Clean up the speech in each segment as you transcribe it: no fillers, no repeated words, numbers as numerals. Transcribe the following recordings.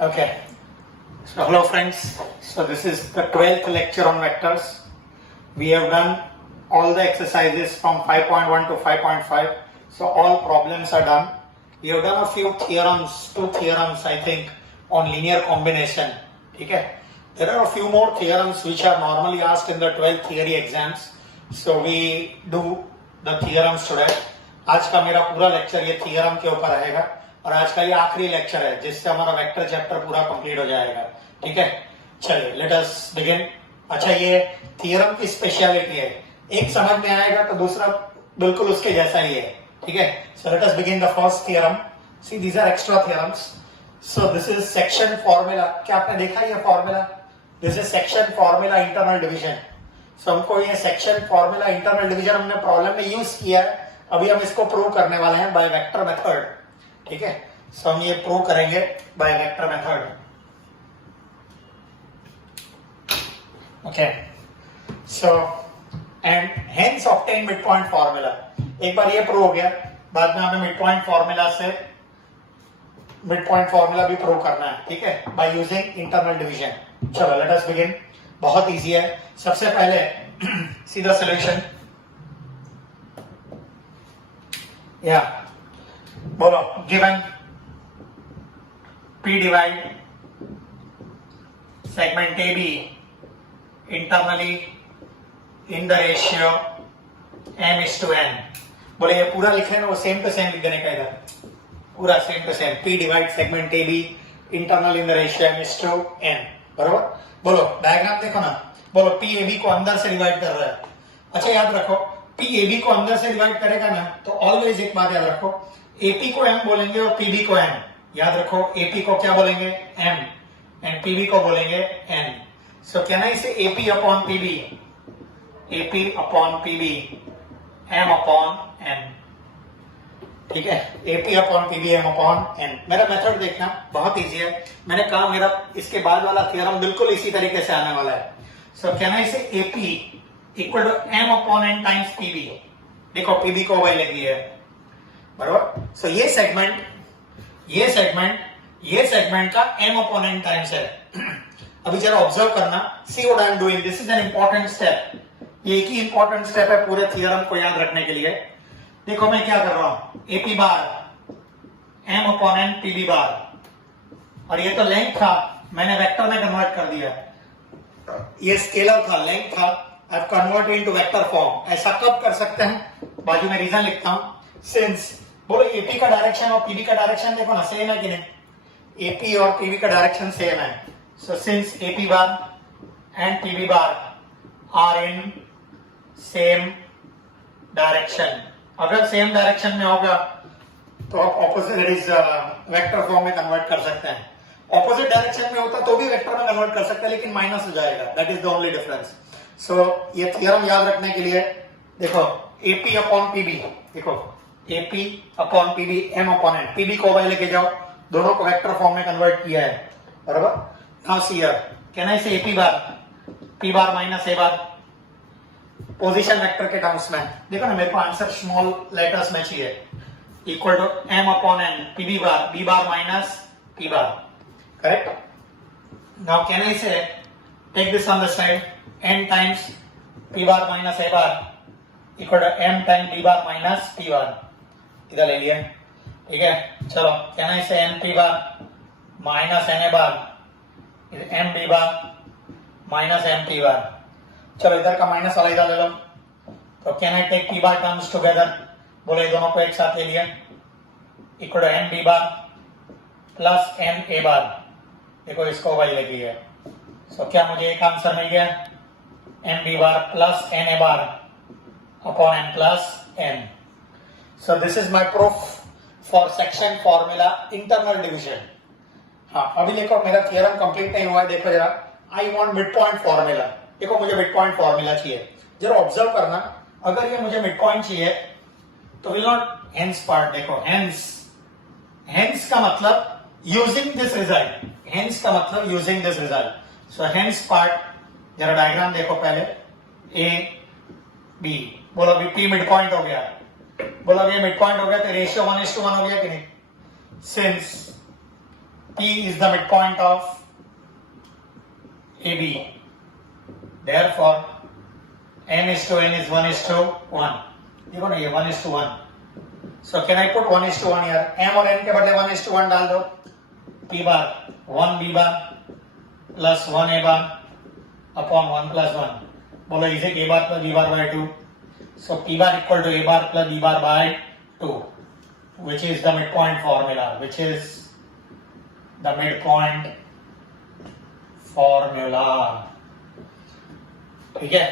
Okay. So hello friends. So this is the 12th lecture on vectors. We have done all the exercises from 5.1 to 5.5. So all problems are done. We have done a few theorems, two theorems I think on linear combination. Okay. There are a few more theorems which are normally asked in the 12th theory exams. So we do the theorems today. आज का मेरा पूरा lecture ये theorem के ऊपर रहेगा और आज का ये आखिरी लेक्चर है जिससे हमारा वेक्टर चैप्टर पूरा कंप्लीट हो जाएगा. ठीक है, चलिए लेट अस बिगिन. अच्छा, ये थियरम की स्पेशलिटी है, एक समझ में आएगा तो दूसरा बिल्कुल उसके जैसा ही है. ठीक है, so let us begin the first theorem. See these are extra theorems. So this is section formula. क्या आपने देखा ये formula? This is section formula internal division. So हमको ये सेक्शन फॉर्मूला इंटरनल डिवीजन हमने प्रॉब्लम में यूज किया है. अभी हम इसको प्रूव करने वाले हैं बाय वेक्टर मेथड. ठीक है, सो हम ये प्रूव करेंगे by vector method. Okay, so and hence obtain mid point formula. एक बार ये प्रूव हो गया, बाद में हमें मिड पॉइंट फॉर्मूला से मिड पॉइंट फॉर्मूला भी प्रूव करना है. ठीक है, बाय यूजिंग इंटरनल डिवीजन. चलो लेट अस बिगिन. बहुत इजी है. सबसे पहले सीधा सॉल्यूशन. या बोलो, given P divide segment AB internally in the ratio m:n. बोले ये पूरा लिखे ना, वो सेम टू सेम लिख देने का इधर, पूरा same to same. P divide segment AB internal in the ratio m:n. बरोबर. बोलो डायग्राम देखो ना. बोलो P AB को अंदर से डिवाइड कर रहा है. अच्छा याद रखो, P AB को अंदर से डिवाइड करेगा ना तो ऑलवेज एक बात याद रखो, AP को M बोलेंगे और PB को N. याद रखो, AP को क्या बोलेंगे? M, एंड PB को बोलेंगे N. So can I say AP upon PB, AP upon PB, M upon N. ठीक है, AP upon PB, M upon N. मेरा मेथड देखना बहुत इजी है. मैंने कहा मेरा इसके बाद वाला थियरम बिल्कुल इसी तरीके से आने वाला है. सो can I say AP equal to M upon N times PB. देखो PB को वही लगी है, बराबर. सो ये सेगमेंट का M अपॉन N टाइम्स है. अभी जरा ऑब्जर्व करना, see what I am doing. This is an important step. ये एक ही इंपॉर्टेंट स्टेप है पूरे थियरम को याद रखने के लिए. देखो मैं क्या कर रहा हूं, AP बार M अपॉन N PB बार, और ये तो लेंथ था, मैंने वेक्टर में कन्वर्ट कर दिया. ये स्केलर था, लेंथ था, आई कन्वर्ट इनटू वेक्टर फॉर्म. ऐसा कब कर सकते हैं? बाजू में रीजन लिखता हूं. सिंस बोलो AP का डायरेक्शन और PB का डायरेक्शन देखो ना सेम है कि नहीं. AP और PB का डायरेक्शन सेम है. So since AP bar and PB bar are in same direction. अगर सेम डायरेक्शन में होगा तो आप ऑपोजिट इज वेक्टर फॉर्म में कन्वर्ट कर सकते हैं. ऑपोजिट डायरेक्शन में होता तो भी वेक्टर में कन्वर्ट कर सकते हैं, लेकिन माइनस हो जाएगा. That is the only difference. So ये थियरम याद रखने के लिए देखो, AP अपॉन PB, देखो AP upon PB, M upon N. PB को वही लेके जाओ, दोनों को वेक्टर फॉर्म में कन्वर्ट किया है, बराबर. Now see here, can I say AP bar P bar minus A bar position vector के टर्म्स में. देखो ना, मेरे को आंसर स्मॉल लेटर्स में चाहिए. Equal to M upon N PB bar B bar minus P bar. Correct. Now can I say take this on the side, N times P bar minus A bar equal to M time B bar minus P bar. इधर ले लिया. ठीक है, चलो can I say M P bar minus NA bar M B bar minus M P bar. चलो इधर का minus वाला इधर ले लो. तो can I take P bar terms together. बोले दोनों को एक साथ ले लिया. Equal to M B bar plus M A bar. देखो इसको वही लगी है. सो क्या मुझे एक आंसर मिल गया? M B bar plus NA bar upon M plus N. So this is my proof for section formula internal division. हाँ, अभी देखो मेरा थियरम कंप्लीट नहीं हुआ है. देखो जरा, I want mid point formula. देखो मुझे मिड पॉइंट फॉर्मूला चाहिए. जरा ऑब्जर्व करना, अगर ये मुझे मिड पॉइंट चाहिए तो विल नॉट हेंस पार्ट. देखो हेंस का मतलब यूजिंग दिस रिजल्ट. हेंस का मतलब using this result. So hence part, जरा डायग्राम देखो पहले. A B, बोलो अभी P मिड पॉइंट हो गया. बोला मिड पॉइंट हो गया तो रेशियो 1:1 हो गया कि नहीं. Since P is the midpoint of AB. Therefore, n is to n is 1:1. देखो ना ये 1:1. So can I put 1:1 here? M और n के बदले 1:1 डाल दो. P bar 1 B bar plus 1 A bar upon 1 plus 1. बोलो is it A bar plus B bar by 2? So P bar equal to A bar plus B bar by 2, which is the midpoint formula. Which is the midpoint formula. ठीक है?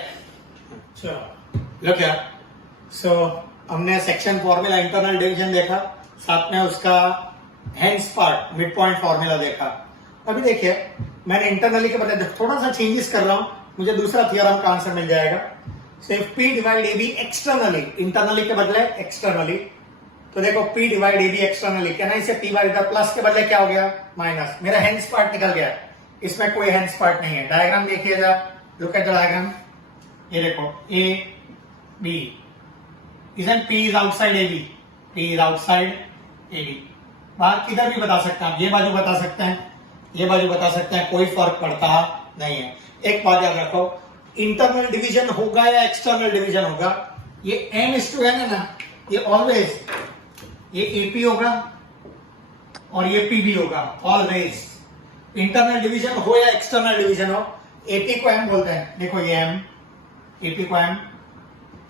चलो look here. So हमने section formula internal division देखा, साथ में उसका hence part mid point formula देखा. अभी देखिए मैंने इंटरनली के बदले थोड़ा सा चेंजेस कर रहा हूं, मुझे दूसरा थ्योरम का आंसर मिल जाएगा. So if P divide AB externally, internally के बदले एक्सटर्नली, तो देखो P डिवाइड AB एक्सटर्नली, कहना इसे P बाय प्लस के बदले क्या हो गया माइनस. मेरा हेंस पार्ट निकल गया, इसमें कोई हेंस पार्ट नहीं है. डायग्राम देखिएगा, लुक एट द डायग्राम. ये देखो A B, isn't P is outside AB? P is outside AB. बाहर किधर भी बता सकते हैं, ये बाजू बता सकते हैं, ये बाजू बता सकते हैं, कोई फर्क पड़ता नहीं है. एक बात याद रखो, इंटरनल डिवीजन होगा या एक्सटर्नल डिवीजन होगा, ये m/n है ना, ये ऑलवेज ये AP होगा और ये PB होगा. ऑलवेज इंटरनल डिवीजन हो या एक्सटर्नल डिवीजन हो, AP को m बोलते हैं. देखो ये m, AP को m,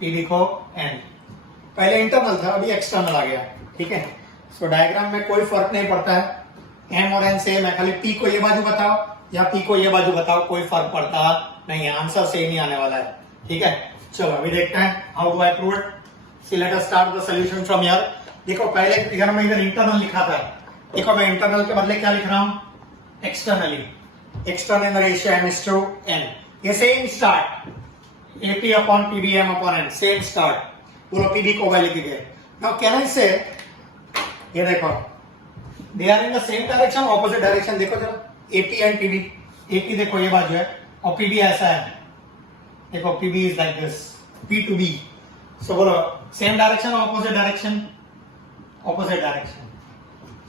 PB को n. पहले इंटरनल था, अभी एक्सटर्नल आ गया. ठीक है. सो डायग्राम में कोई फर्क नहीं पड़ता है, m और n सेम है, खाली P को ये बाजू बताओ या P को ये बाजू बताओ, कोई फर्क पड़ता नहीं है, आंसर सेम ही आने वाला है. ठीक है. चलो अभी देखते हैं how do I prove it. See let us start the solution from here. देखो पहले फिगर में इधर इंटरनल लिखा था, देखो मैं इंटरनल के बदले क्या लिख रहा हूं, एक्सटर्नली. External ratio m/n. ये same start, AP upon PB m upon n, same start. बोलो PB को वैल्यू लिख गए. नाउ कैन आई से, ये देखो they are in the same direction, opposite direction. देखो जरा AP एंड PB. AP देखो ये बाजू है और PB ऐसा है, देखो PB is like this, P to B. So बोलो same direction opposite direction, opposite direction.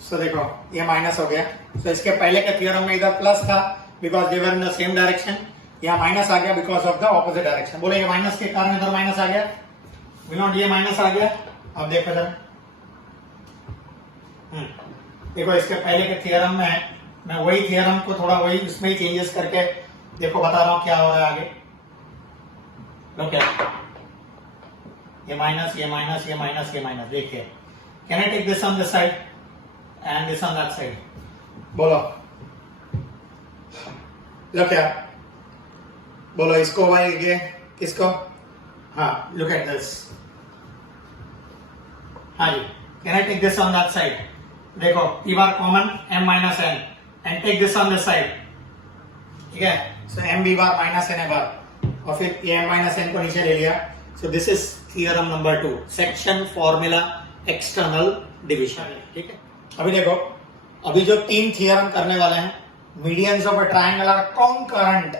So देखो ये माइनस हो गया. सो इसके पहले के थ्योरम में इधर प्लस था because they were in the same direction, यहाँ माइनस आ गया because of the opposite direction. बोलो ये माइनस के कारण इधर माइनस आ गया, विनोद ये माइनस आ गया. अब देखो जरा, देखो इसके पहले के थ्योरम में मैं वही थ्योरम को थोड़ा वही उसमें ही चेंजेस करके देखो बता रहा हूं क्या हो रहा है आगे. लो क्या, ये माइनस, ये माइनस, ये माइनस, ये माइनस. देखिए can I take this on this side and this on that side. बोलो लो क्या, बोलो इसको वाई ये किसको, हाँ लुक एट दिस. हाँ जी, can I take this on that side. देखो P bar common m minus n and take this on this side. ठीक है. So m B bar minus n A bar और फिर ये m माइनस n को नीचे ले लिया. सो this is theorem number 2, section formula external division. ठीक है. अभी देखो, अभी जो 3 थियरम करने वाले हैं, medians of a triangle are concurrent.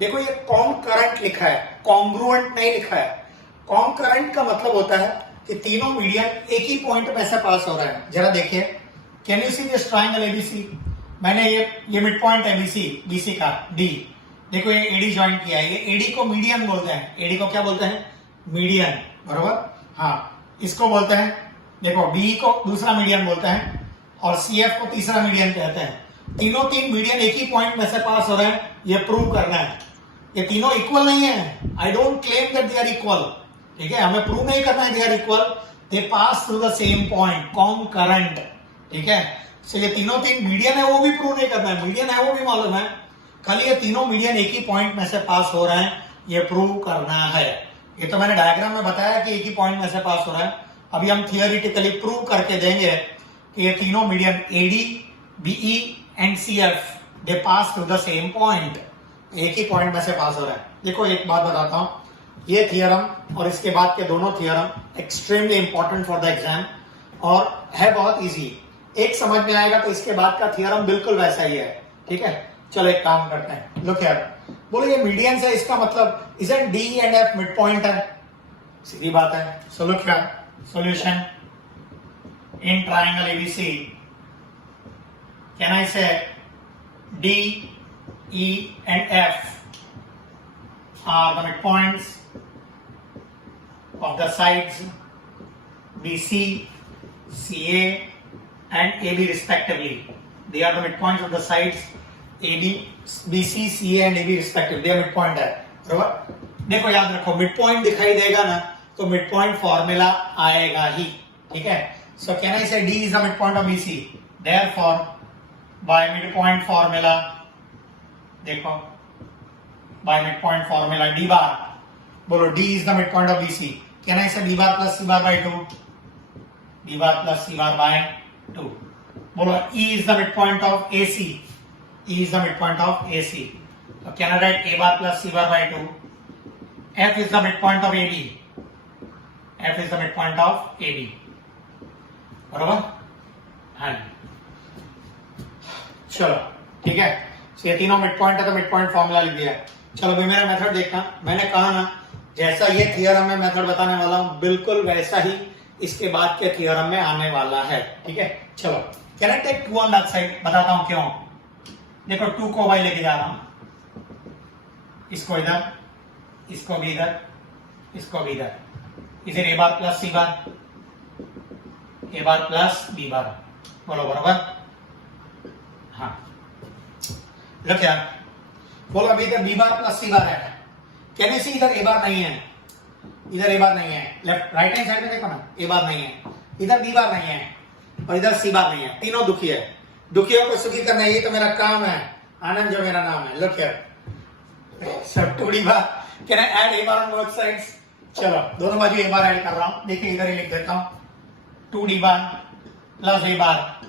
देखो ये कॉन्करेंट लिखा है, कॉन्ग्रुएंट नहीं लिखा है. कॉन्करेंट का मतलब होता है कि तीनों मीडियन एक ही पॉइंट में से पास हो रहा है. जरा देखिए, can you see this triangle ABC. मैंने ये मिड पॉइंट है बीसी का डी. देखो ये एडी ज्वाइन किया है, ये एडी को मीडियन बोलते हैं. एडी को क्या बोलते हैं, मीडियन. बरोबर. हाँ, इसको बोलते हैं, देखो बी को दूसरा मीडियन बोलते हैं और सीएफ को तीसरा मीडियन कहते हैं. तीनों तीन मीडियन एक ही पॉइंट में से पास हो रहे हैं, ये प्रूव करना है. ये तीनों इक्वल नहीं है. I don't claim that they are equal. ठीक है, हमें प्रूव नहीं करना है they are equal. They pass through the same point, concurrent. ठीक है. सो ये तीनों तीन मीडियन है, वो भी प्रूव नहीं करना है. मीडियन है वो भी मालूम है, खाली ये तीनों मीडियन एक ही पॉइंट में से पास हो रहे हैं, ये प्रूव करना है. ये तो मैंने डायग्राम में बताया कि एक ही पॉइंट में से पास हो रहा है. अभी हम थियोरिटिकली प्रूव करके देंगे कि ये तीनों median AD, BE and CF they pass through the same point, एक ही पॉइंट में से पास हो रहा है. देखो एक बात बताता हूं, ये थियरम और इसके बाद के दोनों theorem extremely important for the exam और है बहुत इजी. एक समझ में आएगा तो इसके बाद का थियरम बिल्कुल वैसा ही है. ठीक है. चलो एक काम करते हैं. लुक हियर, बोलो ये मीडियन है, इसका मतलब isn't D and F mid point है. सीधी बात है. So look here, solution in triangle ABC can I say D E and F are the mid points of the sides BC, CA and AB respectively. They are the midpoints of the sides AB, BC, CA and AB respectively. They are midpoint है, बराबर? देखो याद रखो, midpoint दिखाई देगा ना, तो midpoint formula आएगा ही, ठीक है? So can I say D is the midpoint of BC? Therefore, by midpoint formula, देखो, by midpoint formula D bar, बोलो D is the midpoint of BC. Can I say B bar plus C bar by 2? B bar plus C bar by 2. बोलो E is the midpoint of AC. E is the midpoint of AC. So can I write A bar plus C bar by 2? F is the midpoint of AB. F is the midpoint of AB. बराबर? हाँ चलो ठीक है, ये तीनों midpoint है तो midpoint formula लिख दिया है। चलो भाई मेरा मेथड देखना, मैंने कहा ना जैसा ये थियरम में मेथड बताने वाला हूं बिल्कुल वैसा ही इसके बाद के थियरम में आने वाला है, ठीक है? चलो can I take 2 on that side, बताता हूं क्यों। देखो 2 को भाई लेके जा रहा हूं, इसको इधर, इसको भी इधर, इसको भी इधर, इधर ए बार प्लस सी बार, ए बार प्लस बी बार, बोलो बराबर? हाँ लो क्या बोलो, अभी इधर बी बार प्लस सी बार है, कहने से इधर ए बार नहीं है, इधर ए बार नहीं है, लेफ्ट राइट हैंड साइड में देखो ना ए बार नहीं है, इधर बी बार नहीं है और इधर सी बार नहीं है, तीनों दुखी है। दुखियों को सुखी करना ये तो मेरा काम है, आनंद जो मेरा नाम है। लुक हियर, सब two D bar, can I add A bar on both sides? चलो दोनों बाजू ए बार ऐड कर रहा हूं, देखिए इधर ही लिख देता हूं, 2d bar plus A bar,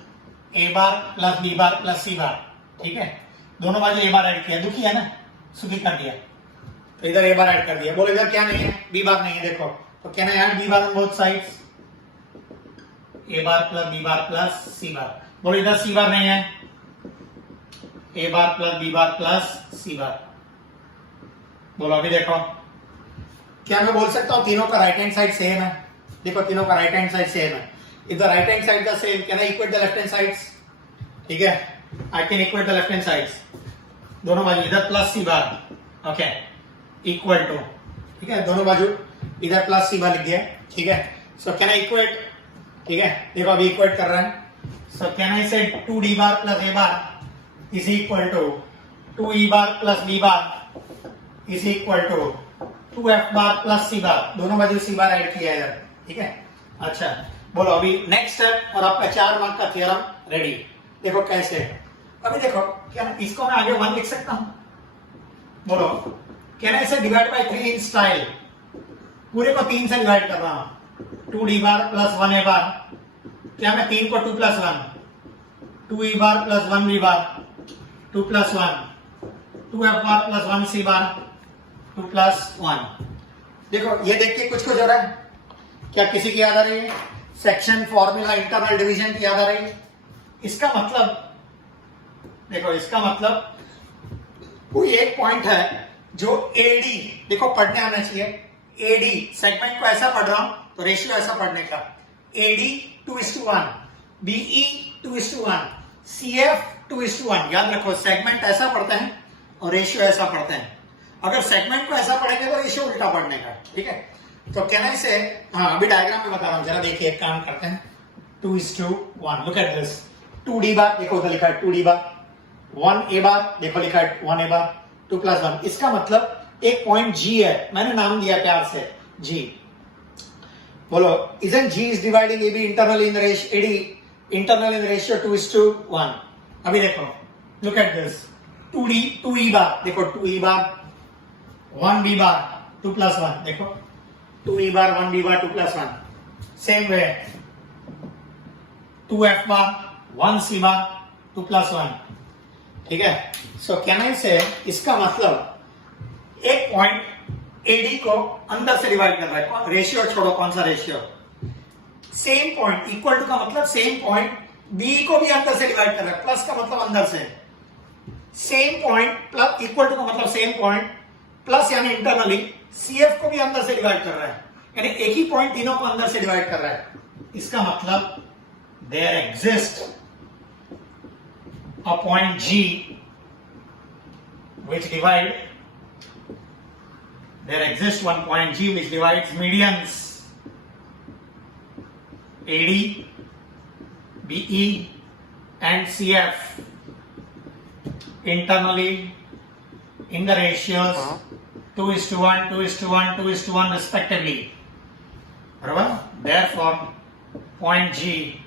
A bar plus B bar plus C बार, ठीक है? दोनों बाजू ए बार ऐड किया, दुखी है ना, सुखी कर दिया, तो इधर ए बार ऐड कर दिया। बोलो इधर क्या नहीं है, बी बार नहीं है, देखो तो can I add B bar on both sides? A bar plus B bar plus C bar. बोलो इधर सी बार नहीं है, A bar plus B bar plus C bar. बोलो अभी देखो, क्या मैं बोल सकता हूं तीनों का राइट हैंड साइड सेम है? देखो तीनों का राइट हैंड साइड सेम है, इधर राइट हैंड साइड का same, can I equate the left hand sides? ठीक है, I can equate the left hand sides, दोनों बाजू इधर plus C bar, okay, equal to, ठीक है? दोनों बाजू इधर प्लस सी बार लिख दिया, ठीक है? सो कैन आई इक्वेट, ठीक है? देखो अभी इक्वेट कर रहे हैं, सो can I say 2d bar plus A bar is equal to 2e bar plus b bar is equal to 2f bar plus c bar, दोनों बाजू c बार ऐड किया है इधर, ठीक है? अच्छा बोलो अभी नेक्स्ट स्टेप और आपका 4 मार्क का थ्योरम रेडी। देखो कैसे, अभी देखो क्या इसको मैं आगे 1 लिख सकता हूं? बोलो कैन आई से डिवाइड बाय 3 इन स्टाइल, पूरे को 3 से डिवाइड कर रहा हूं, 2d बार प्लस 1a बार, क्या मैं 3 को 2 plus 1, 2e bar plus 1b बार, 2 plus 1, 2f bar plus 1c बार, 2 प्लस 1। देखो ये देख के कुछ हो रहा है क्या? किसी की याद आ रही है? सेक्शन फॉर्मूला इंटरनल डिवीजन की याद आ रही है? इसका मतलब देखो, इसका मतलब कोई एक पॉइंट है जो एडी, देखो पढ़ने आना चाहिए, एडी सेगमेंट को ऐसा पढ़ रहा हूं तो रेशियो ऐसा पढ़ने का, एडी 2:1, बीई 2:1, सीएफ 2:1। याद रखो सेगमेंट ऐसा पढ़ते हैं और रेशियो ऐसा पढ़ते हैं, अगर सेगमेंट को ऐसा पढ़ेंगे तो रेशियो उल्टा पढ़ने का, ठीक है? तो कहना से, हाँ अभी डायग्राम में बता रहा हूं, जरा देखिए एक काम करते हैं, 2:1, लुक एट दिस, 2d बार, देखो उधर लिखा है 2d बार, 1a बार, देखो लिखा है 1a बार, 2 प्लस 1। इसका मतलब एक पॉइंट G है, मैंने नाम दिया प्यार से G। बोलो isn't G is dividing AB internally in the ratio, AD internally in the ratio 2:1। अभी देखो look at this, 2e बार, देखो 2e बार 1b बार 2 प्लस 1, देखो 2e बार 1b बार 2 प्लस 1, सेम वे 2f बार 1c बार 2 प्लस 1, ठीक है? सो कैन आई से, इसका मतलब एक पॉइंट एडी को अंदर से डिवाइड कर रहा है, रेशियो छोड़ो, कौन सा ratio? Same point, equal to का मतलब सेम पॉइंट, बी को भी अंदर से डिवाइड कर रहा है, प्लस का मतलब अंदर से, same point plus, equal to का मतलब सेम पॉइंट प्लस यानी इंटरनली, सीएफ को भी अंदर से डिवाइड कर रहा है, यानी एक ही पॉइंट तीनों को अंदर से डिवाइड कर रहा है। इसका मतलब there exist a point G which divide, there exists one point G which divides medians AD, BE and CF internally in the ratios 2:1, 2:1, 2:1 respectively. बराबर? Therefore, point G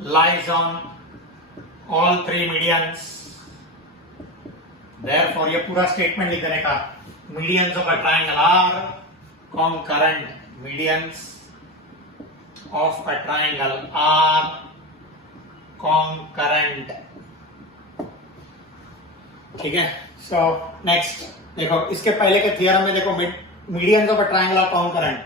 lies on all three medians. Therefore, ये पूरा statement लिख देने का, medians of a triangle are concurrent. Medians of a triangle are concurrent. ठीक है? So next देखो, इसके पहले के थियरम में देखो, medians of a triangle are concurrent,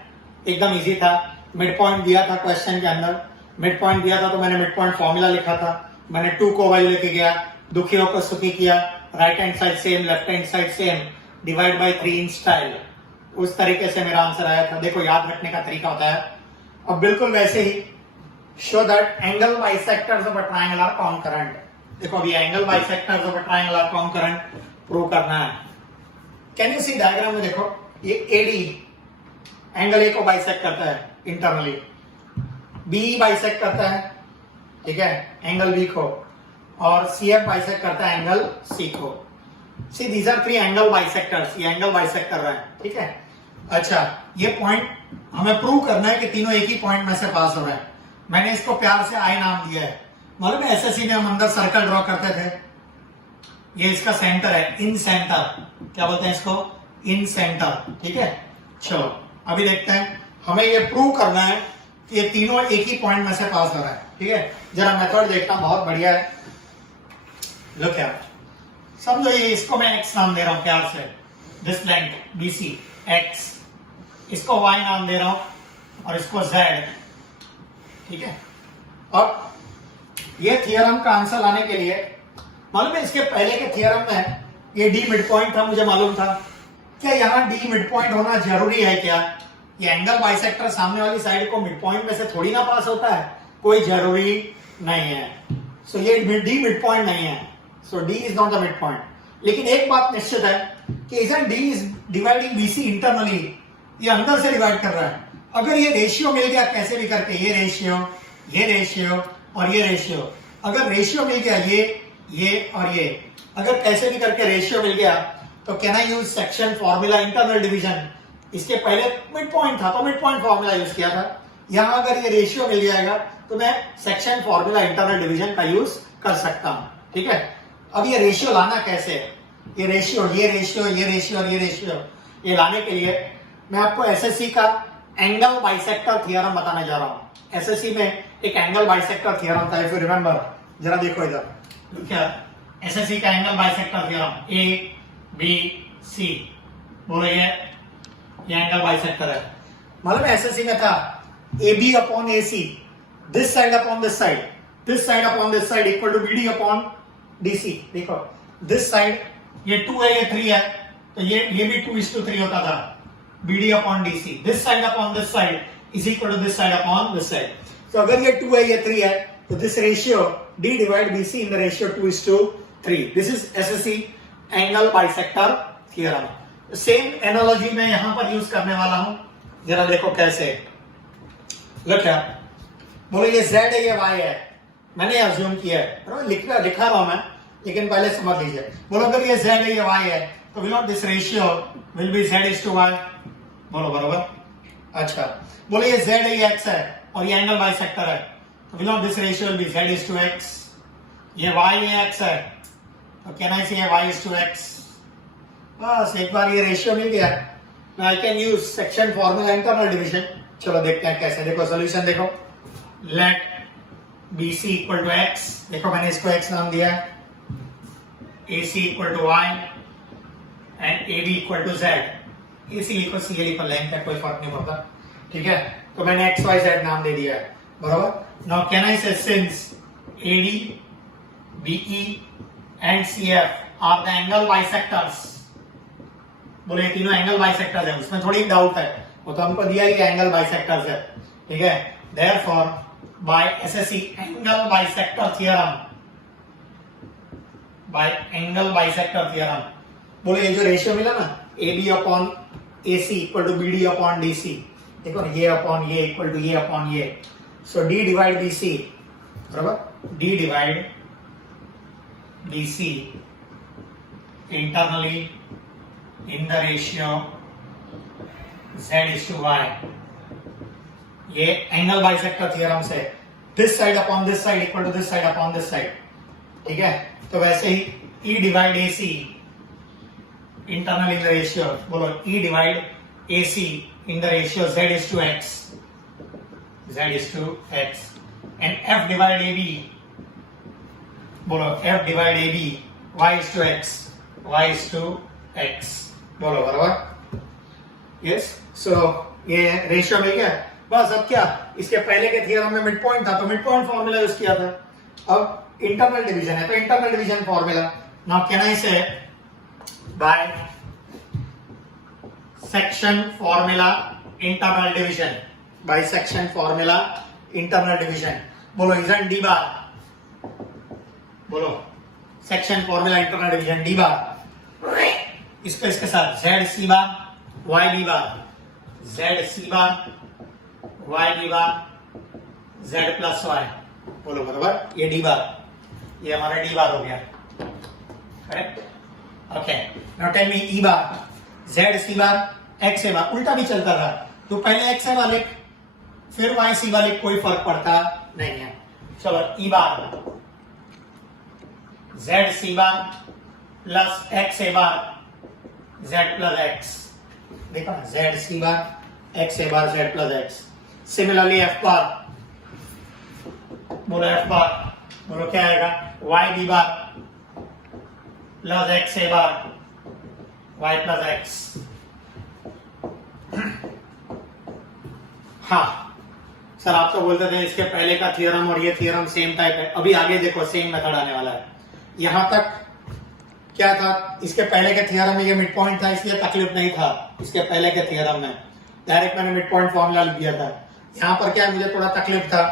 एकदम इजी था. मिड पॉइंट दिया था क्वेश्चन के अंदर, मिड पॉइंट दिया था तो मैंने मिड पॉइंट फॉर्मूला लिखा था. मैंने 2 को y लेके गया, दुखियों को सुखी किया, right hand side same, left hand side same, divide by 3 in style. उस तरीके से मेरा आंसर आया था. देखो, याद रखने का तरीका होता है. अब बिल्कुल वैसे ही, show that angle bisectors of a triangle are concurrent. देखो, अभी angle bisectors of a triangle are concurrent prove करना है. कैन यू सी डायग्राम में देखो, ये AD एंगल A को बाइसेक्ट करता है इंटरनली, BE बाइसेक्ट करता है, ठीक है, एंगल B को, और CF बाइसेक्ट करता है एंगल C को. See these are 3 angle bisectors. ये एंगल बाइसेक्ट कर रहा है, ठीक है. अच्छा, ये पॉइंट हमें प्रूव करना है कि तीनों एक ही पॉइंट में से पास हो रहा है. मैंने इसको प्यार से आई नाम दिया है. मालूम है, एसएससी में हम अंदर सर्कल ड्रॉ करते थे. ये इसका सेंटर है, इन सेंटर, क्या बोलते हैं इसको, इन सेंटर, ठीक है. चलो अभी देखते हैं, हमें ये प्रूव करना है कि ये तीनों एक ही पॉइंट में से पास हो रहा है, ठीक है. जरा मेथड देखना, बहुत बढ़िया है. लो क्या समझो, ये इसको मैं x नाम दे रहा हूं प्यार से, दिस लेंथ BC x, इसको y नाम दे रहा हूं और इसको z, ठीक है. अब ये थियरम का आंसर लाने के लिए, मालूम है इसके पहले के थियरम में ये D मिड पॉइंट था, मुझे मालूम था. क्या यहाँ D मिड पॉइंट होना जरूरी है क्या? ये एंगल बाइसेक्टर सामने वाली साइड को मिड पॉइंट में से थोड़ी ना पास होता है, कोई जरूरी नहीं है. सो ये D मिड पॉइंट नहीं है, सो D is not the mid point. लेकिन एक बात निश्चित है कि इसमें D is dividing BC internally, ये अंदर से डिवाइड कर रहा है. अगर ये रेशियो मिल गया कैसे भी करके, ये रेशियो और ये रेशियो, अगर रेशियो मिल गया, ये और ये, अगर कैसे भी करके रेशियो मिल गया, तो can I use section formula internal division. इसके पहले मिड पॉइंट था तो मिड पॉइंट फॉर्मूला यूज किया था. यहां अगर ये रेशियो मिल जाएगा तो मैं सेक्शन फॉर्मूला इंटरनल डिवीजन का यूज कर सकता हूं, ठीक है. अब ये रेशियो लाना कैसे, ये रेशियो और ये रेशियो, ये लाने के लिए मैं आपको एसएससी का एंगल बाइसेक्टर थियरम बताने जा रहा हूं. एसएससी में एक एंगल बाइसेक्टर थियरम था, इफ यू रिमेंबर. जरा देखो इधर, क्या एसएससी का एंगल बाइसेक्टर थियरम, ABC, बोलो ये एंगल बाइसेक्टर है. मालूम है एसएससी में था AB upon AC, this side upon this side, this side upon this side equal to BD upon DC. देखो, दिस साइड ये 2 है, ये 3 है, तो ये भी 2:3 होता था, BD upon DC. This side upon this side is equal to this side upon this side. तो अगर ये 2 है, ये 3 है, तो this ratio D divide BC in the ratio 2:3. This is SSC angle bisector theorem. Same analogy मैं यहां पर यूज करने वाला हूं. जरा देखो कैसे. लो क्या बोलो, ये Z है, ये Y है, मैंने अज्यूम किया है, लिखा रहा हूं मैं, लेकिन पहले समझ लीजिए. बोलो अगर ये Z है, ये Y है, तो will not this ratio will be Z:Y. बोलो बरोबर. अच्छा, बोलो ये Z है, ये X है और ये एंगल बाइसेक्टर है, तो will not this ratio will be Z:X. ये Y ये X है, तो कैन आई से Y:X. बस एक बार ये रेशियो मिल गया, I can use section formula internal division. चलो देखते हैं कैसे. देखो सॉल्यूशन देखो, let BC equal to X, देखो मैंने इसको X नाम दिया है, AC equal to Y and AB equal to Z. AC लिखो, CA लिखो, लेंथ है, कोई फर्क नहीं पड़ता, ठीक है. तो मैंने XYZ नाम दे दिया है, बराबर. Now can I say since AD, BE and CF are the angle bisectors. बोले ये तीनों एंगल बाइसेक्टर्स है, उसमें थोड़ी डाउट है, वो तो हमको दिया ही एंगल बाइसेक्टर्स है, ठीक है. Therefore by SSC angle bisector theorem, by angle bisector theorem. बोलो ये जो रेशियो मिला ना A B upon A C equal to B D upon D C, देखो ये अपॉन ये इक्वल टू ये अपॉन ये, so D divide D C बराबर D divide D C internally in the ratio z is to y। ये angle bisector theorem से this side upon this side equal to this side upon this side, ठीक है। तो वैसे ही E divide AC internal in the ratio, बोलो E divide AC in the ratio z is to x, z is to x, and F divide AB, बोलो F divide AB y is to x, y is to x, बोलो बराबर। Yes, सो ये ratio मिल गया। बस अब क्या, इसके पहले के थ्योरम में मिड पॉइंट था तो मिड पॉइंट फॉर्मूला यूज किया था, अब इंटरनल डिवीजन है तो internal division formula. Now can I say by section formula internal division, by section formula internal division, बोलो इजंट डी बार, बोलो section formula internal division D bar, इसके साथ Z सी bar Y B bar, Z सी bar Y B bar Z plus Y, बोलो बराबर। ये D बार, ये हमारा D bar हो गया, correct. Okay, now tell me E bar, Z सी बार एक्स ए bar, उल्टा भी चलता था तो पहले एक्स ए वाले फिर वाई सी वाले, कोई फर्क पड़ता नहीं है। चलो ई बार जेड सी बार प्लस एक्स ए बार जेड प्लस एक्स, देखो ना जेड सी बार एक्स ए bar Z plus X. Similarly F bar, बोलो एफ बार, बोलो क्या आएगा Y B bar plus x ए बार वाई प्लस एक्स। हाँ sir, आप तो बोलते थे इसके पहले का थ्योरम और ये थ्योरम सेम टाइप है, अभी आगे देखो सेम मेथड आने वाला है। यहां तक क्या था, इसके पहले के थ्योरम में ये मिड पॉइंट था इसलिए तकलीफ नहीं था, इसके पहले के थ्योरम में डायरेक्ट मैंने मिड पॉइंट फॉर्मूला लिख दिया था। यहाँ पर क्या मुझे थोड़ा तकलीफ था,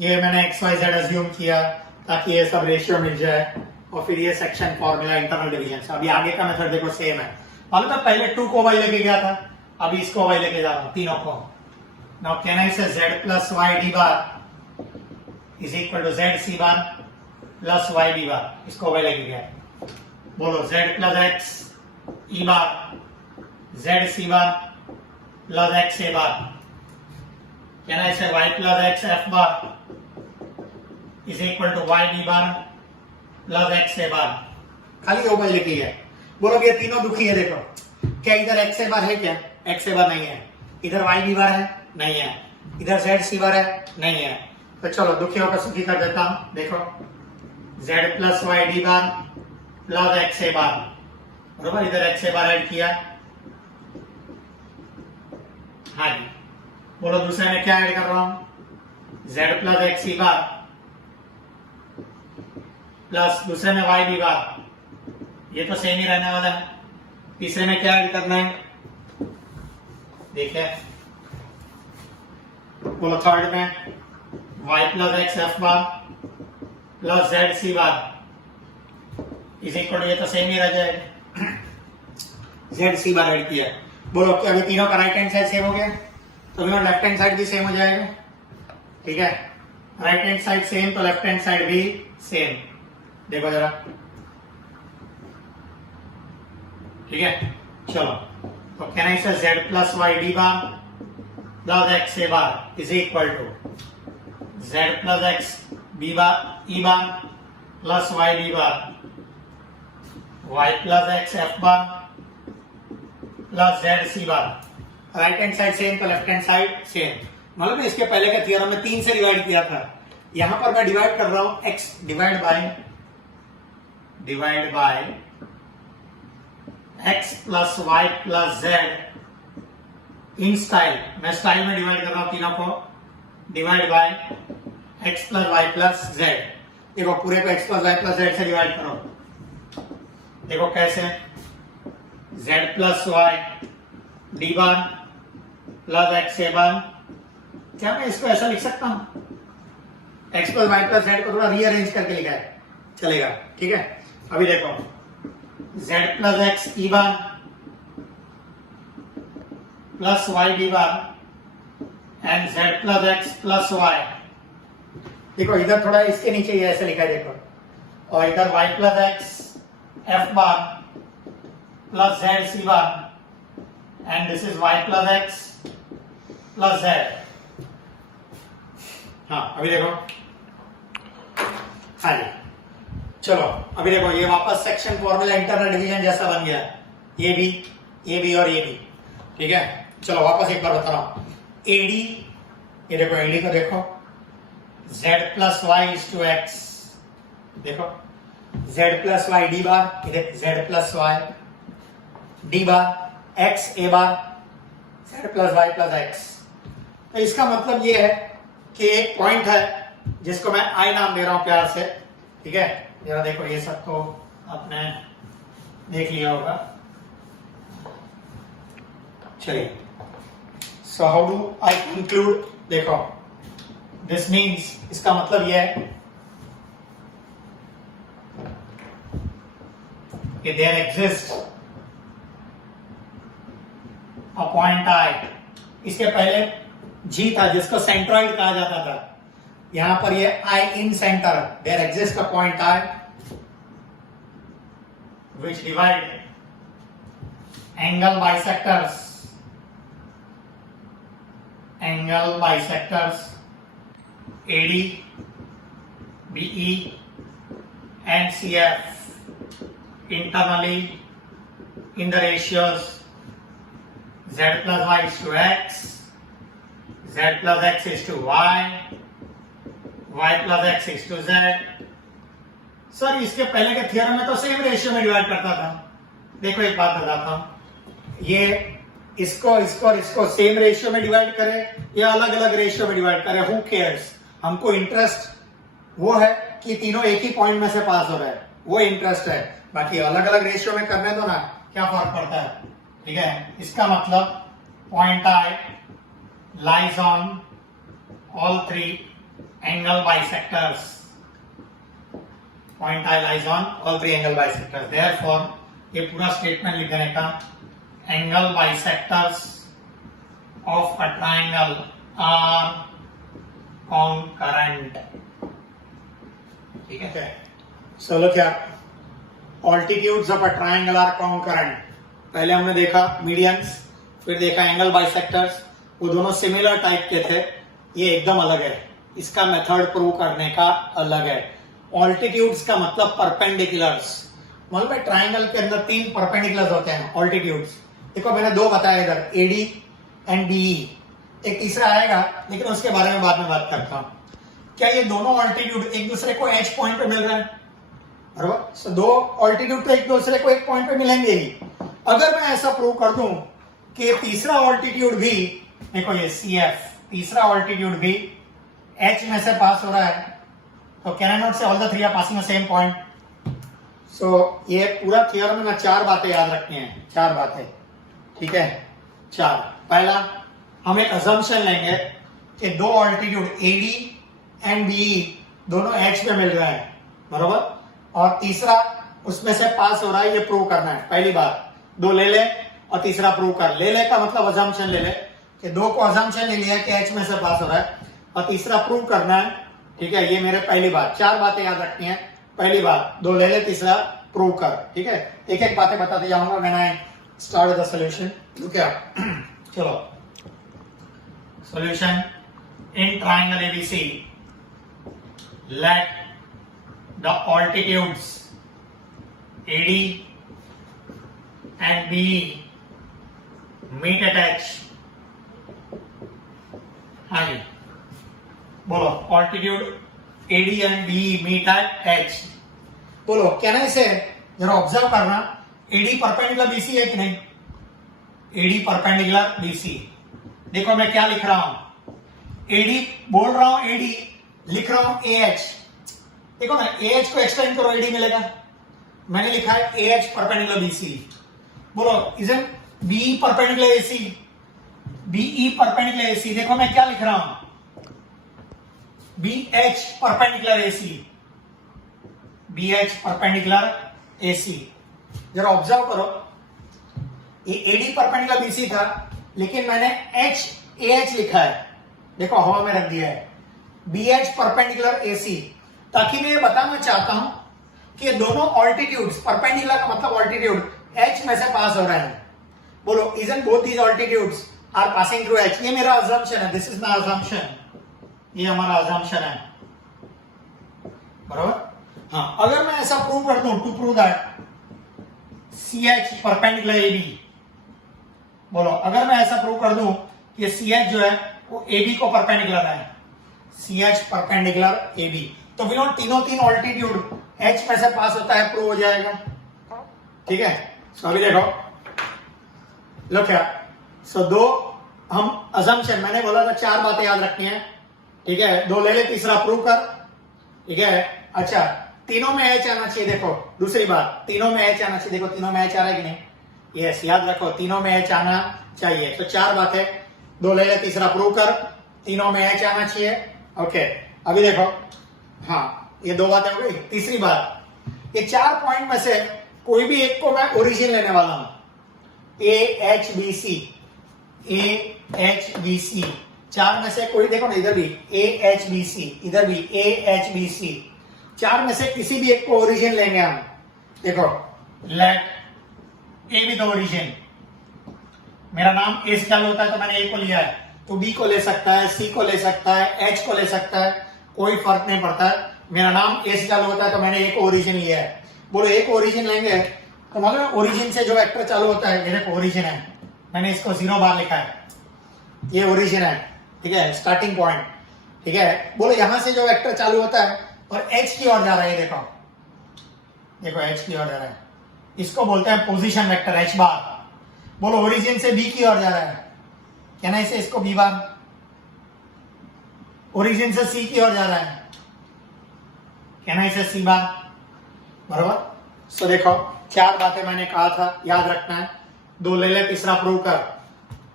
ये मैंने एक्स वाई जेड अज्यूम किया ताकि ये सब रेशियो मिल जाए और फिर ये सेक्शन फॉर्मूला इंटरनल डिवीजन से। अभी आगे का मेथड देखो सेम है, मालूम था पहले 2 को वाई लेके गया था, अभी इसको वाई लेके जा रहा हूं, तीनों को। Now can I say Z plus Y D bar is equal to Z C bar plus Y D bar, इसको वाई लेके गया, बोलो Z plus x E bar Z C bar plus x A bar. Can I say Y plus x F bar is equal to Y B bar plus x A bar, खाली दो बार लेके गया। बोलो ये तीनों दुखी है, देखो क्या इधर एक्स ए बार है, क्या एक्स ए बार नहीं है, इधर वाई बी बार है नहीं है, इधर जेड सी बार है नहीं है। तो चलो दुखियों को सुखी कर देता हूं, देखो Z plus Y D bar plus x ए बार, बरोबर, इधर एक्स ए बार ऐड किया। हाँ जी, बोलो दूसरे में क्या ऐड कर रहा हूं, जेड प्लस एक्स ई बार प्लस दूसरे में वाई बी बार, ये तो सेम ही रहने वाला है। तीसरे में क्या ऐड करना है, देखिए, बोलो थर्ड में y plus x F bar plus z C bar is equal to, ये तो सेम ही रह जाएगा, जेड सी बार ऐड किया। बोलो क्या अभी तीनों का राइट हैंड साइड सेम हो गया, तो लेफ्ट हैंड साइड भी सेम हो जाएगा, ठीक है। राइट हैंड साइड सेम तो लेफ्ट हैंड साइड भी सेम, देखो जरा, ठीक है। चलो तो can I say Z plus Y D bar plus x A bar is equal to z plus x b bar e bar plus y B bar Y plus x F bar plus z C bar. Right hand side same तो left hand side same, मतलब इसके पहले के theorem में 3 से divide किया था, यहां पर मैं डिवाइड कर रहा हूं x divide by x plus y plus z in style, मैं स्टाइल में डिवाइड कर रहा हूं तीनों को, divide by x plus y plus z। देखो पूरे को x plus y plus z से डिवाइड करो, देखो कैसे, z plus y D bar plus x ए बार। क्या मैं इसको ऐसा लिख सकता हूं, x plus y plus z को थोड़ा रीअरेंज करके लिखा है, चलेगा, ठीक है। अभी देखो z plus x E bar plus Y D bar and z plus x plus y. देखो इधर थोड़ा इसके नीचे ये ऐसे लिखा है देखो, और इधर y plus x F bar plus z c bar and this is y plus x plus z। हाँ अभी देखो, हाँ जी चलो अभी देखो ये वापस सेक्शन फॉर्मूला इंटरनल डिवीजन जैसा बन गया, ये भी और ये भी। ठीक है चलो वापस एक बार बता रहा हूं, एडी, ये देखो एडी को देखो z plus Y is to X, देखो z plus Y D bar, z plus Y D bar X ए bar z plus Y plus X. तो इसका मतलब ये है कि एक पॉइंट है जिसको मैं आई नाम दे रहा हूं प्यार से। ठीक है जरा देखो ये सब तो आपने देख लिया होगा। चलिए so how do I conclude, देखो दिस मीन्स, इसका मतलब यह है कि there exist a point I, इसके पहले जी था जिसको सेंट्रॉइड कहा जाता था, यहां पर ये I incentre, there exist a point I which divide angle bisectors AD, BE and CF internally in the ratios z plus y is to x, z plus x is to y, y plus x is to z। Sir इसके पहले के theorem में तो same ratio में divide करता था। देखो एक बात बताता हूं, ये इसको और इसको सेम रेशियो में डिवाइड करे या अलग अलग रेशियो में डिवाइड करे, हु केयर्स। हमको इंटरेस्ट वो है कि तीनों एक ही पॉइंट में से पास हो रहा है, वो इंटरेस्ट है। बाकी अलग अलग रेशियो में करने दो ना, क्या फर्क पड़ता है। ठीक है इसका मतलब point I lies on all three angle bisectors, point I lies on all three angle bisectors. Therefore ये पूरा स्टेटमेंट लिख देने का, angle bisectors of a triangle are concurrent. ठीक है चलो क्या, altitudes of a triangle are concurrent. पहले हमने देखा मीडियंस, फिर देखा एंगल बाइसेक्टर्स, वो दोनों सिमिलर टाइप के थे, ये एकदम अलग है। इसका मेथड प्रूव करने का अलग है। ऑल्टीट्यूड्स का मतलब परपेंडिकुलर्स, मतलब ट्राइंगल के अंदर तीन परपेंडिकुलर्स होते हैं ऑल्टीट्यूड्स। देखो मैंने दो बताए इधर, एडी एंड बीई, एक तीसरा आएगा लेकिन उसके बारे में बाद में बात करता हूं। क्या ये दोनों ऑल्टीट्यूड एक दूसरे को एच पॉइंट पे मिल रहे हैं? बराबर, so, दो ऑल्टीट्यूड तो एक दूसरे को एक पॉइंट पे मिलेंगे ही। अगर मैं ऐसा प्रूव कर दूं कि तीसरा ऑल्टीट्यूड भी, देखो ये CF, तीसरा ऑल्टीट्यूड भी एच में से पास हो रहा है, तो can I not say all the three are passing the same point. So ये पूरा थियरम में चार बातें याद रखनी है, चार बातें। ठीक है चार। पहला, हम एक अजम्पशन लेंगे कि दो ऑल्टीट्यूड AD एंड BE दोनों एच पे मिल रहे हैं, बरोबर, और तीसरा उसमें से पास हो रहा है, ये प्रूव करना है। पहली बात, दो ले ले और तीसरा प्रूव कर। ले ले का मतलब अजम्पशन ले ले कि दो को अजम्पशन ले लिया कि एच में से पास हो रहा है, और तीसरा प्रूव करना है। ठीक है ये मेरे पहली बात, चार बातें याद रखनी है। पहली बात, दो ले ले, तीसरा प्रूव कर। ठीक है एक एक बातें बताते जाऊंगा when I start the solution. क्या चलो solution in triangle ABC, let the altitudes AD and BE meet at H। हाँ जी बोलो, altitude AD and BE meet at H। बोलो क्या ना, इसे जरा ऑब्जर्व करना, AD परपेंडिकुलर BC है कि नहीं? AD perpendicular BC। देखो मैं क्या लिख रहा हूं, AD बोल रहा हूं, AD लिख रहा हूं AH। देखो ना AH को एक्सटेंड करो, AD मिलेगा। मैंने लिखा है AH परपेंडिकुलर BC। बोलो इजन BE perpendicular AC, BE perpendicular AC। देखो मैं क्या लिख रहा हूं, BH perpendicular AC, BH perpendicular AC। जरा ऑब्जर्व करो, ये AD परपेंडिकुलर BC था, लेकिन मैंने AH लिखा है, देखो हवा में रख दिया है, BH परपेंडिकुलर AC, ताकि मैं ये बताना चाहता हूं कि ये दोनों ऑल्टीट्यूड्स, परपेंडिकुलर का मतलब ऑल्टीट्यूड H में से पास हो रहे हैं। बोलो, isn't both these altitudes are passing through H? ये मेरा assumption है, this is my assumption, ये हमारा assumption है, बराबर। हाँ, अगर मैं ऐसा प्रूव कर दूं, to prove that CH perpendicular AB, बोलो अगर मैं ऐसा प्रूव कर दूं कि CH जो है वो AB को परपेंडिकुलर है, CH परपेंडिकुलर AB, तो वी नो तीन ऑल्टीट्यूड H में से पास होता है, प्रूव हो जाएगा। ठीक है, अभी देखो, लो क्या, सो दो हम अजम्पशन, मैंने बोला था 4 बातें याद रखनी है, ठीक है, 2 ले ले, तीसरा प्रूव कर, ठीक है। अच्छा, तीनों में H आना चाहिए, देखो दूसरी बात, तीनों में H आना चाहिए, देखो तीनों में H आ रहा है कि नहीं, यस, याद रखो तीनों में H आना चाहिए। तो 4 बातें, 2 ले ले, तीसरा प्रूव कर, तीनों में H आना चाहिए। ओके, अभी देखो, हाँ ये 2 बातें हो गई। तीसरी बात, ये 4 पॉइंट में से कोई भी एक को मैं ओरिजिन लेने वाला हूं, AHBC, AHBC, 4 में से कोई, देखो ना इधर भी AHBC, इधर भी AHBC, 4 में से किसी भी एक को ओरिजिन लेंगे हम। देखो, लेट A भी द ओरिजिन, मेरा नाम A से चालू होता है तो मैंने A को लिया है, तो B को ले सकता है, C को ले सकता है, H को ले सकता है, कोई फर्क नहीं पड़ता है। मेरा नाम A से चालू होता है तो मैंने A को ओरिजिन लिया है। बोलो A को ओरिजिन लेंगे तो मतलब ओरिजिन से जो वेक्टर चालू होता है, ये देखो ओरिजिन है, मैंने इसको 0 बार लिखा है, ये ओरिजिन है, ठीक है, स्टार्टिंग पॉइंट, ठीक है। बोलो यहां से जो वेक्टर चालू होता है और H की ओर जा रहा है, देखो देखो H की ओर जा रहा है, इसको बोलते हैं पोजीशन वेक्टर H बार। बोलो ओरिजिन से B की ओर जा रहा है, कहना इसे, इसको B बार। ओरिजिन से C की ओर जा रहा है, कहना इसे C बार, बराबर। सो देखो 4 बातें मैंने कहा था, याद रखना है। 2 ले ले, तीसरा प्रूव कर,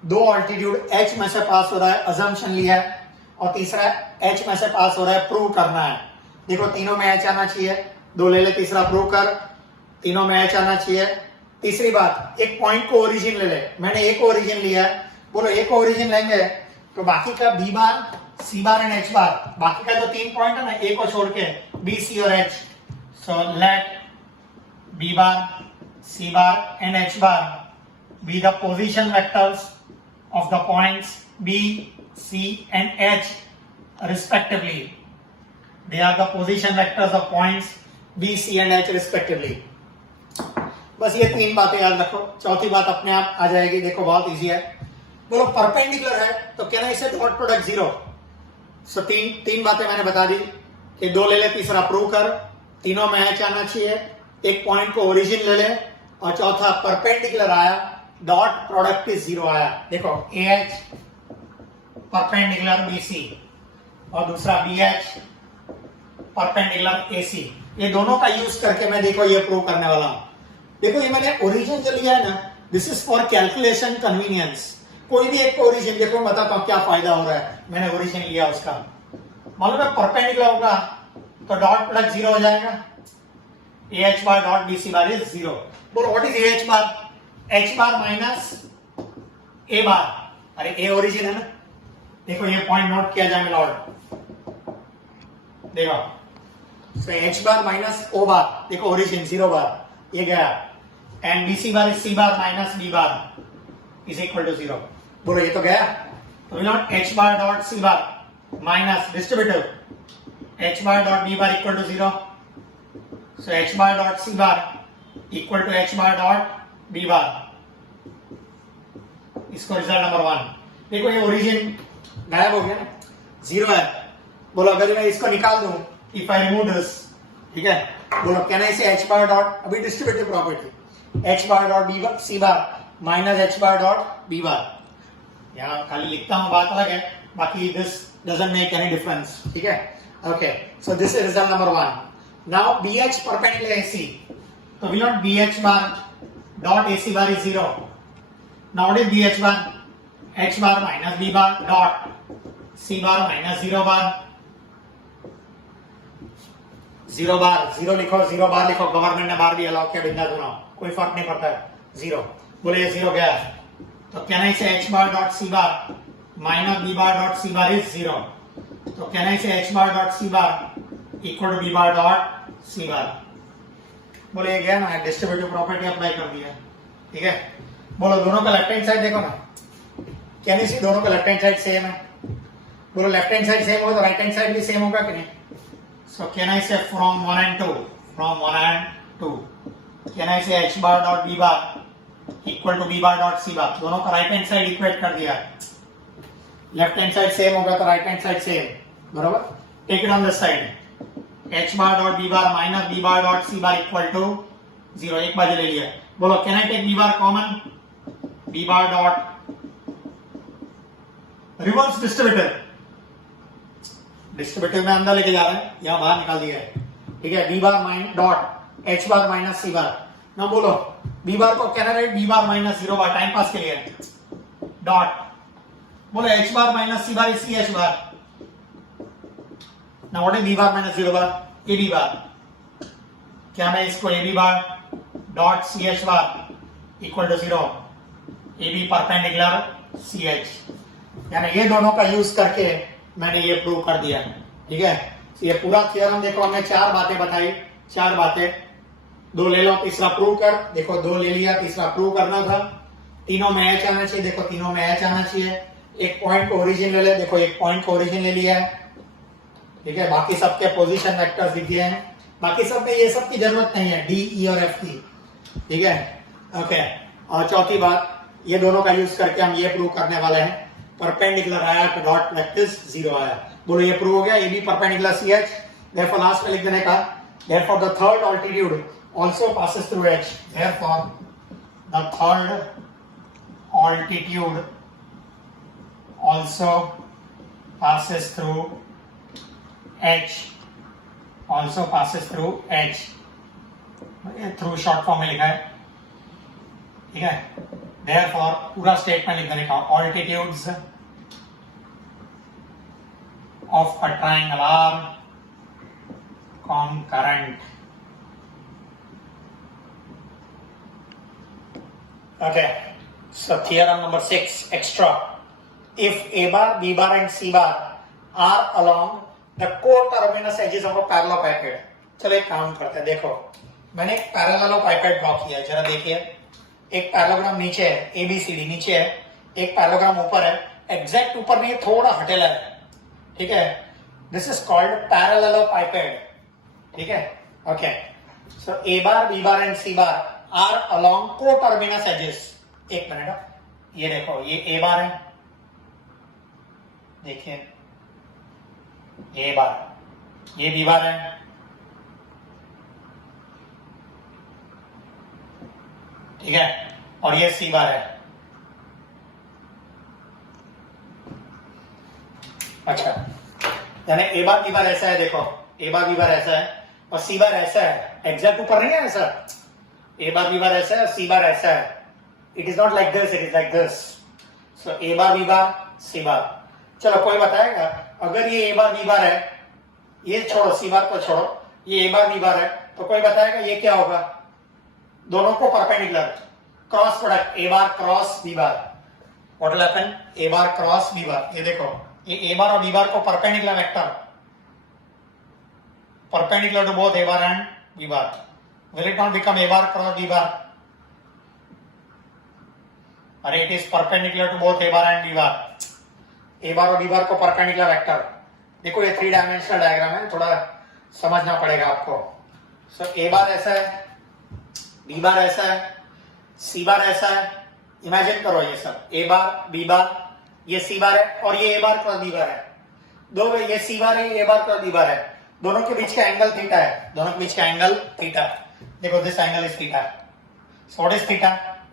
2 ऑल्टीट्यूड H में से पास हो रहा है, अजम्पशन लिया है, और तीसरा H में से पास हो रहा है, प्रूव करना है। देखो तीनों में H आना चाहिए, 2 ले ले, तीसरा प्रूव कर, तीनों में H आना चाहिए। तीसरी बात, एक पॉइंट को ओरिजिन ले ले, मैंने A को ओरिजिन लिया है। बोलो A को ओरिजिन लेंगे तो बाकी का B bar, C bar and H बार, बाकी का जो 3 पॉइंट है ना A को छोड़ के, B, C और H, so let B bar, C bar and H bar be the position vectors of the points B, C and H respectively. They are the position vectors of points B, C and H respectively. बस ये 3 बातें याद रखो, चौथी बात अपने आप आ जाएगी, देखो बहुत इजी है। बोलो परपेंडिकुलर है तो कहना इसे डॉट प्रोडक्ट 0। सो तीन बातें मैंने बता दी कि 2 ले ले, तीसरा प्रूव कर, तीनों में H आना चाहिए, एक पॉइंट को ओरिजिन ले ले, और चौथा परपेंडिकुलर आया, डॉट प्रोडक्ट इज 0 आया। देखो AH परपेंडिकुलर BC और दूसरा BH परपेंडिकुलर AC, ये दोनों का यूज करके मैं देखो ये प्रूव करने वाला हूं। देखो ये मैंने ओरिजिन जो लिया है ना, this is for calculation convenience. कोई भी एक ओरिजिन, देखो मैं बताता हूं क्या फायदा हो रहा है, मैंने ओरिजिन लिया उसका, मालूम है परपेंडिकुलर होगा तो डॉट प्रोडक्ट 0 हो जाएगा, AH bar dot BC bar is 0. बोलो what is AH bar? H bar minus A bar. अरे A ओरिजिन है ना, देखो ये पॉइंट नोट किया जाए लॉर्ड, देखो so H bar minus O bar, देखो ओरिजिन 0 बार, ये गया, and BC bar is C bar minus B bar is equal to 0. बोलो ये तो गया, तो we want H bar dot C bar minus distributive H bar dot B bar equal to 0. So H bar dot C bar equal to H bar dot B bar. इसको result number 1। देखो ये origin गायब हो गया ना, 0 है। बोलो अगर मैं इसको निकाल दूं, इफ आई रिमूव दिस, ठीक है, बोलो कहना इसे H bar dot, अभी distributive property, H bar dot B bar, C bar minus H bar dot B bar, यहाँ खाली लिखता हूं, बात अलग है, बाकी this doesn't make any difference, ठीक है। Okay, so this is result number 1। Now BH perpendicular AC, so we want BH bar dot AC bar is 0. Now what is BH bar? H bar minus B bar dot C bar minus 0 bar. 0 बार, 0 लिखो, 0 बार लिखो, government ने बार भी allow किया बिंदा दोनों, कोई फर्क नहीं पड़ता है, 0। बोले ये 0 गया, तो can I say h bar dot c bar minus b bar dot c bar is 0, तो can I say h bar dot c bar equal to b bar dot c bar। बोले ये गया ना, डिस्ट्रीब्यूटिव प्रॉपर्टी अप्लाई कर दिया, ठीक है। बोलो दोनों का लेफ्ट हैंड साइड देखो ना, कैन यू सी दोनों का लेफ्ट हैंड साइड सेम है। बोलो लेफ्ट हैंड साइड सेम होगा तो राइट हैंड साइड भी सेम होगा कि नहीं। So can I say from 1 and 2, from 1 and 2 can I say h bar dot b bar equal to b bar dot c bar, दोनों का right hand side equate कर दिया। Left hand side same होगा तो right hand side same, बराबर। Take it on this side, h bar dot b bar minus b bar dot c bar equal to 0, एक बाजू ले लिया। बोलो can I take b bar common, b bar dot reverse distributive, distributive में अंदर लेके जा रहे हैं, यहां बाहर निकाल दिया है, ठीक है। b bar minus dot h bar minus c bar, ना बोलो b bar को can I write b bar minus 0 bar, time pass के लिए डॉट, बोलो h bar minus c bar is ch bar, ना what is b bar minus 0 bar, ab bar, क्या मैं इसको ab bar dot ch bar equal to 0, ab perpendicular ch, यानी ये दोनों का यूज करके मैंने ये प्रूव कर दिया, ठीक है। ये पूरा थ्योरम देखो, हमने 4 बातें बताई, 4 बातें, 2 ले लो, तीसरा प्रूव कर, देखो 2 ले लिया, तीसरा प्रूव करना था। तीनों में एच आना चाहिए, देखो तीनों में एच आना चाहिए। एक पॉइंट को ओरिजिन ले ले, देखो एक पॉइंट को ओरिजिन ले लिया है, ठीक है। बाकी सबके पोजीशन वेक्टर्स दिख गए हैं, बाकी सब में ये सब की जरूरत नहीं है, डी ई और एफ की, ठीक है, ओके। और चौथी बात, ये दोनों का यूज करके हम ये प्रूव करने वाले हैं, परपेंडिकुलर आया तो डॉट वेक्टर्स 0 आया। बोलो ये प्रूव हो गया, ये भी perpendicular C H, therefore last में लिख देने का, therefore the third altitude also passes through H, therefore the third altitude also passes through H, also passes through H, through short form में लिखा है, ठीक है। देयरफॉर पूरा स्टेटमेंट लिख देने का, altitudes of a triangle are concurrent. Okay, so theorem number 6 extra. If a bar, b bar and c bar are along the coterminous edges of a parallelepiped. चलो एक काम करते हैं, देखो मैंने एक पैरेललोपाइपेड ड्रॉ किया है, जरा देखिए। एक पैरेललोग्राम नीचे है, ABCD नीचे है, एक पैरेललोग्राम ऊपर है, एग्जैक्ट ऊपर नहीं, थोड़ा हटेला है, ठीक है। दिस इज कॉल्ड पैरेललोपाइपेड, ठीक है, okay. So A bar, B bar and C bar are along coterminous edges. एक मिनट, ये देखो, ये ए बार है, देखिए ए बार, ये बी बार है, ठीक है, और ये सी बार है। अच्छा, यानी ए बार बी बार ऐसा है, देखो ए बार बी बार ऐसा है और सी बार ऐसा है, एग्जैक्ट ऊपर नहीं है ऐसा, ए बार बी बार ऐसा है, सी बार ऐसा है। It is not like this, it is like this. So A bar B bar C bar. चलो कोई बताएगा, अगर ये ए बार बी बार है, ये छोड़ो, सी बार को छोड़ो, ये ए बार बी बार है, तो कोई बताएगा ये क्या होगा? दोनों को perpendicular cross product, a bar cross b bar, what will happen? A bar cross b bar. ये देखो, ये ए बार और बी बार को perpendicular vector, perpendicular to both a bar and b bar, will it not become a bar cross b bar? अरे it is perpendicular to both a bar and b bar, a bar और b bar को perpendicular vector. देखो ये 3 dimensional diagram है, थोड़ा समझना पड़ेगा आपको। सो a बार ऐसा है, b बार ऐसा है, c बार ऐसा है। इमेजिन करो ये सब, a बार b बार, ये c बार है और ये a बार क्रॉस b बार है। दो ये c बार है, ये a बार क्रॉस b बार है, दोनों के बीच का एंगल थीटा है, दोनों के बीच का एंगल थीटा। देखो this angle is theta. So what is theta?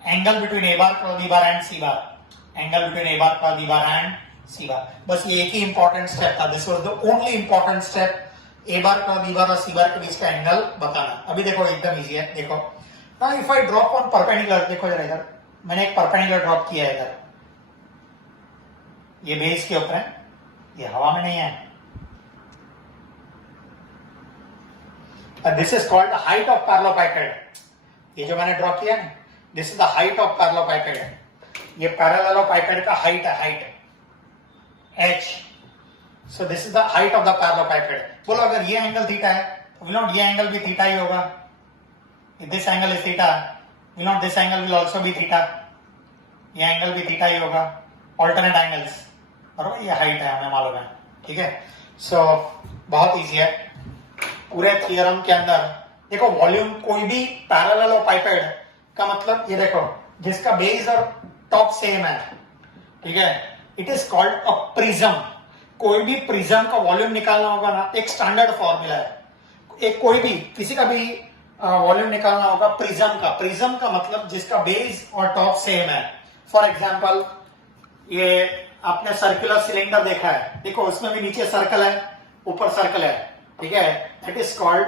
Angle between a bar cross b bar and C bar, angle between a bar cross b bar and C bar. बस ये एक ही इंपॉर्टेंट स्टेप था, this was the only important step, a bar cross b bar और c बार के बीच का angle बताना। अभी देखो एकदम इजी है। देखो now if I drop on perpendicular, देखो जरा इधर मैंने एक परपेंडिकुलर ड्रॉप किया है इधर, ये बेस के ऊपर है, ये हवा में नहीं है। This is called height of parallelopiped. ये जो मैंने ड्रॉ किया है, this is the height of parallelopiped. ये पैरेललोपाइपेड का हाइट है, height h। So this is the height of the parallelopiped. बोलो अगर ये एंगल थीटा है तो विल नॉट ये एंगल भी थीटा ही होगा। This angle is theta, will not this angle will also be theta. ये एंगल भी थीटा ही होगा, ऑल्टरनेट एंगल्स। और ये हाइट है, हमें मालूम है, ठीक है। सो बहुत इजी है। पूरे थ्योरम के अंदर देखो वॉल्यूम कोई भी पैरेललोपाइपेड का मतलब ये देखो जिसका बेस और टॉप सेम है, ठीक है, it is called a prism. कोई भी प्रिज्म का वॉल्यूम निकालना होगा ना, एक स्टैंडर्ड फॉर्मूला है। एक कोई भी किसी का भी वॉल्यूम निकालना होगा प्रिज्म का। प्रिज्म का मतलब जिसका बेस और टॉप सेम है। फॉर एग्जाम्पल ये आपने सर्कुलर सिलेंडर देखा है, देखो उसमें भी नीचे सर्कल है, ऊपर सर्कल है, ठीक है, that is called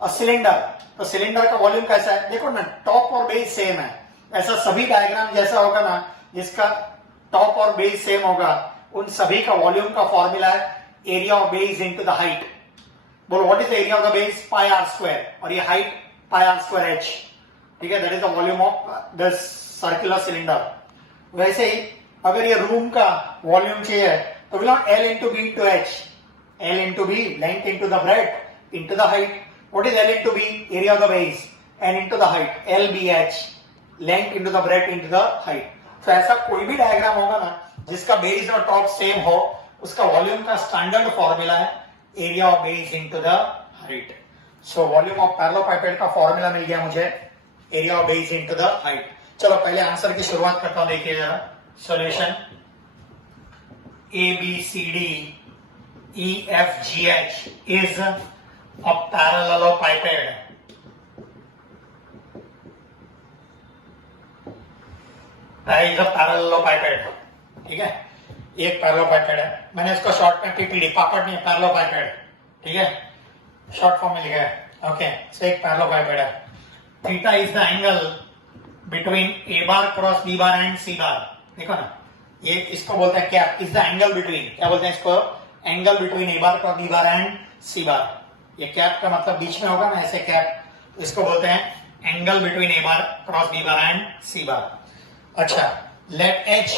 a cylinder. तो सिलेंडर का वॉल्यूम कैसा है, देखो ना, टॉप और बेस सेम है। ऐसा सभी डायग्राम जैसा होगा ना जिसका टॉप और बेस सेम होगा, उन सभी का वॉल्यूम का फॉर्मूला है area of base into the height. बोलो what is the area of the base, pi r square, और ये height pi r square h, ठीक है, that is the volume of this circular cylinder. वैसे ही अगर ये रूम का वॉल्यूम चाहिए तो will not L into B into H, L into B, length into the breadth into the height. What is L into B? Area of the base, and into the height, LBH, length into the breadth into the height. तो ऐसा कोई भी diagram होगा ना जिसका base और top same हो, उसका वॉल्यूम का स्टैंडर्ड फॉर्मूला है area of base into the height. So volume of parallelopiped का फॉर्मूला मिल गया मुझे, area of base into the height. चलो पहले आंसर की शुरुआत करता हूं, देखिए जरा solution. A B C D E F G H is a parallelepiped. Is a parallelepiped, ठीक है, एक पैरेललोपाइपेड है। मैंने इसको शॉर्ट में पीपीडी, पापड़ नहीं, पैरेललोपाइपेड, ठीक है, शॉर्ट फॉर्म मिल गया। ओके, सो एक पैरेललोपाइपेड है। Theta is the angle between a bar cross b bar and C bar. देखो ना, ये इसको बोलते हैं cap, is the angle between, क्या बोलते हैं इसको, angle between a bar cross b bar and C bar. ये कैप का मतलब बीच में होगा ना, ऐसे कैप, तो इसको बोलते हैं angle between a bar cross b bar and C bar. अच्छा, let h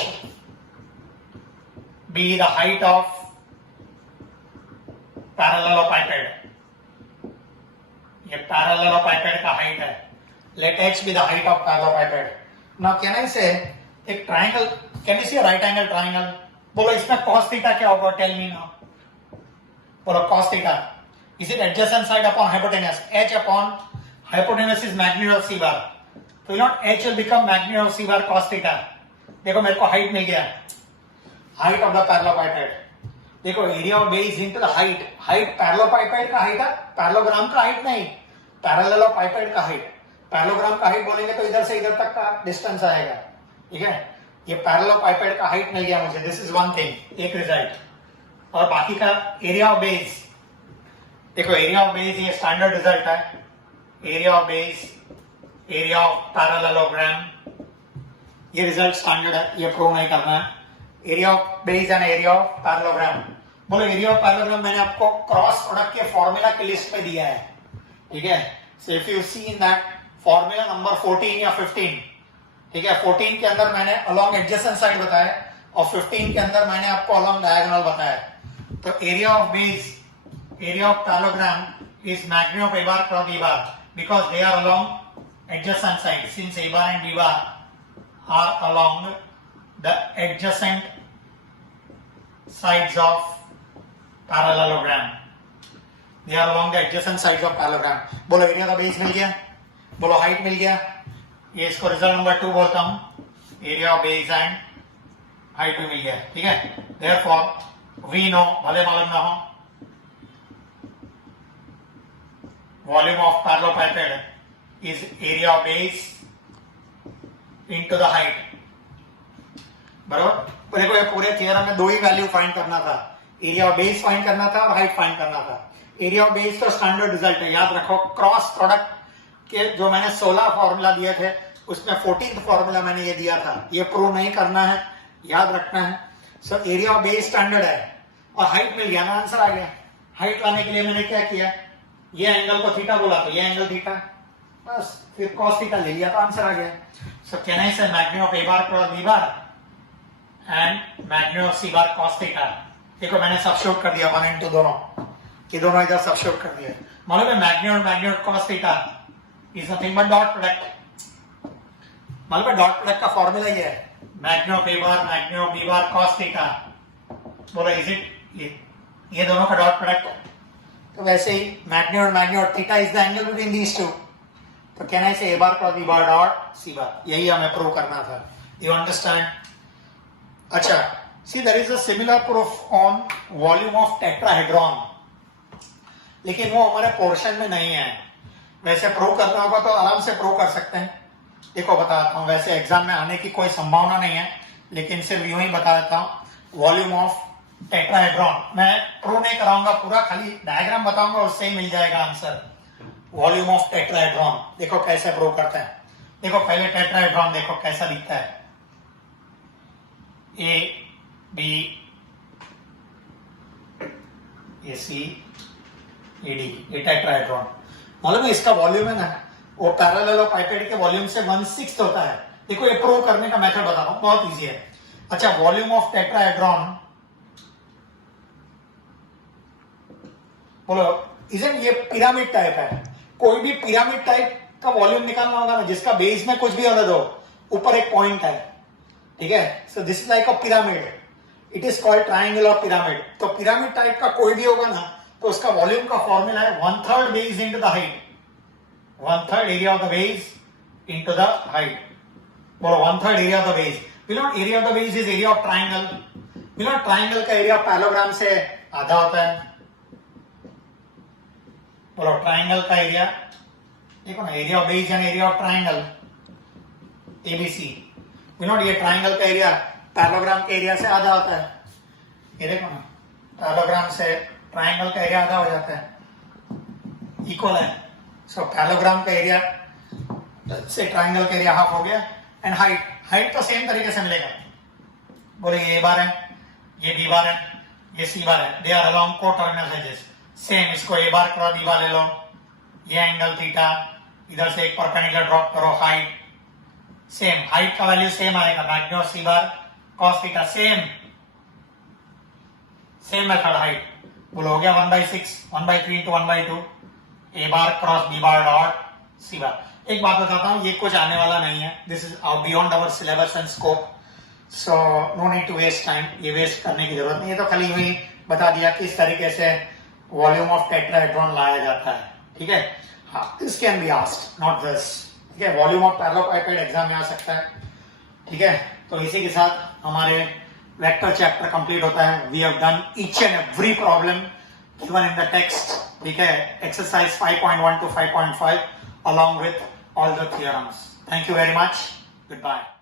be the height of parallelopiped. ये पैरेललोपाइपेड का हाइट है। Let h be the height of parallelopiped. Now can I say एक triangle, can you see right angle triangle. बोलो इसमें cos theta क्या होगा, tell me now. बोलो cos theta, is it adjacent side upon hypotenuse, h upon hypotenuse is magnitude of c बार, तो not h will become magnitude of c bar cos theta. देखो मेरे को height मिल गया, height of the parallelopiped. देखो area of base into the height, height parallelopiped का height है, parallelogram का हाइट नहीं, पैरेललोपाइपेड का हाइट। पैरेललोग्राम का हाइट बोलेंगे तो इधर से इधर तक का डिस्टेंस आएगा, ठीक है। ये पैरेललोपाइपेड का हाइट मिल गया मुझे, दिस इज वन थिंग, एक रिजल्ट। और बाकी का एरिया ऑफ बेस, देखो एरिया ऑफ बेस ये स्टैंडर्ड रिजल्ट है, area of base, area of parallelogram, ये रिजल्ट स्टैंडर्ड है, ये प्रूव नहीं करना है। Area of base and area of parallelogram. बोलो एरिया ऑफ पैरेललोग्राम मैंने आपको क्रॉस प्रोडक्ट के फॉर्मूला की लिस्ट में दिया है, ठीक है। So if you see in that formula number 14 या 15, ठीक है, 14 के अंदर मैंने अलोंग एडजेसेंट साइड बताया और 15 के अंदर मैंने आपको अलोंग डायगोनल बताया। तो area of base, area of parallelogram is magnitude of a bar cross b bar because they are along adjacent side, since a bar and b bar are along the adjacent sides of parallelogram. They are along the adjacent sides of parallelogram. बोलो area का base मिल गया, बोलो height मिल गया, ये इसको result number 2 बोलता हूं, area of base and height भी मिल गया, ठीक है। Therefore we know, भले मालूम ना हो, volume of parallelepiped is area of base into the height, बराबर। देखो ये पूरे थ्योरम में दो ही वैल्यू फाइंड करना था, एरिया ऑफ बेस फाइंड करना था और हाइट फाइंड करना था। एरिया ऑफ बेस तो स्टैंडर्ड रिजल्ट है, याद रखो। क्रॉस प्रोडक्ट के जो मैंने 16 फॉर्मूला दिए थे उसमें 14th फॉर्मूला मैंने ये दिया था, ये प्रूव नहीं करना है, याद रखना है। So area of base standard है और हाइट मिल गया ना, आंसर आ गया। हाइट लाने के लिए मैंने क्या किया, ये एंगल को थीटा बोला तो ये एंगल थीटा, बस फिर cos थीटा ले लिया तो आंसर आ गया. सो कैन आई से magnitude of a bar cross b bar and magnitude of c bar cos theta. देखो मैंने सब्स्टिट्यूट कर दिया 1 into दोनों, कि दोनों इधर सब्स्टिट्यूट कर दिया. मालूम है magnitude cos theta is nothing but dot product. मालूम है डॉट प्रोडक्ट का फॉर्मूला ये है, magnitude of a bar magnitude of b bar cos theta. बोलो इज इट, ये दोनों का डॉट प्रोडक्ट. तो वैसे ही magnitude theta is the angle between these two. तो can I say a bar cross b bar dot c bar. यही हमें प्रूव करना था. You understand? अच्छा, सी there is a similar proof on volume of tetrahedron, लेकिन वो हमारे portion में नहीं है. वैसे प्रूव करना होगा तो आराम से प्रूव कर सकते हैं. देखो बताता हूँ, वैसे एग्जाम में आने की कोई संभावना नहीं है, लेकिन सिर्फ यूं ही बता देता हूँ. वॉल्यूम ऑफ टेट्राहेड्रॉन मैं प्रूव नहीं कराऊंगा पूरा, खाली डायग्राम बताऊंगा, उससे ही मिल जाएगा आंसर. वॉल्यूम ऑफ टेट्राहेड्रॉन देखो कैसे प्रूव करते हैं. देखो पहले टेट्राहेड्रॉन देखो कैसा दिखता है, A B A C A D, ये टेट्राहेड्रॉन. मालूम है इसका वॉल्यूम है ना, वो पैरेललोपाइपेड के वॉल्यूम से 1/6 होता है. देखो ये प्रूव करने का मेथड बता रहा हूं, बहुत इजी है. अच्छा, वॉल्यूम ऑफ टेट्राहेड्रॉन बोलो, इजंट ये पिरामिड टाइप है. कोई भी पिरामिड टाइप का वॉल्यूम निकालना होगा ना, जिसका बेस में कुछ भी अलग हो, ऊपर एक पॉइंट है, ठीक है. सो this is like a pyramid, it is called triangle of pyramid. तो पिरामिड टाइप का कोई भी होगा ना, तो उसका वॉल्यूम का फॉर्मूला है 1/3 base into the height. 1/3 area of the base into the height. बोलो 1/3 area of the base. You know area of the base is area of triangle. You know triangle का एरिया पैरेललोग्राम से आधा होता है. बोलो triangle का area, देखो ना, area of base and area of triangle ABC. You know ये ट्राइंगल का एरिया पैरेललोग्राम के एरिया से आधा होता है. ये देखो ना, पैरेललोग्राम से ट्राइंगल का एरिया आधा हो जाता है, इक्वल है. सो पैरेललोग्राम का एरिया से ट्राइंगल का एरिया हाफ हो गया. एंड हाइट तो सेम तरीके से मिलेगा. बोले ये a बार है, ये b बार है, ये c बार है. They are along coterminous edges. Same इसको a bar cross b bar ले लो, ये एंगल थीटा, इधर से एक परपेंडिकुलर ड्रॉप करो, हाइट सेम, हाइट का वैल्यू सेम आएगा, magnitude of c bar cos theta. Same method height. बोलो हो गया 1/6, 1/3 into 1/2, a bar cross b bar dot c bar. एक बात बताता हूँ, ये कुछ आने वाला नहीं है. This is beyond our syllabus and scope, so no need to waste time. ये वेस्ट करने की जरूरत नहीं है. तो खाली वही बता दिया किस तरीके से वॉल्यूम ऑफ टेट्राहेड्रॉन लाया जाता है, ठीक है. हाँ, this can be asked, not this, ठीक है. वॉल्यूम ऑफ पैरेललोपाइपेड एग्जाम में आ सकता है, ठीक है. तो इसी के साथ हमारे वेक्टर चैप्टर कंप्लीट होता है. We have done each and every problem given in the text, ठीक है. Exercise 5.1 to 5.5 along with all the theorems. Thank you very much. Goodbye.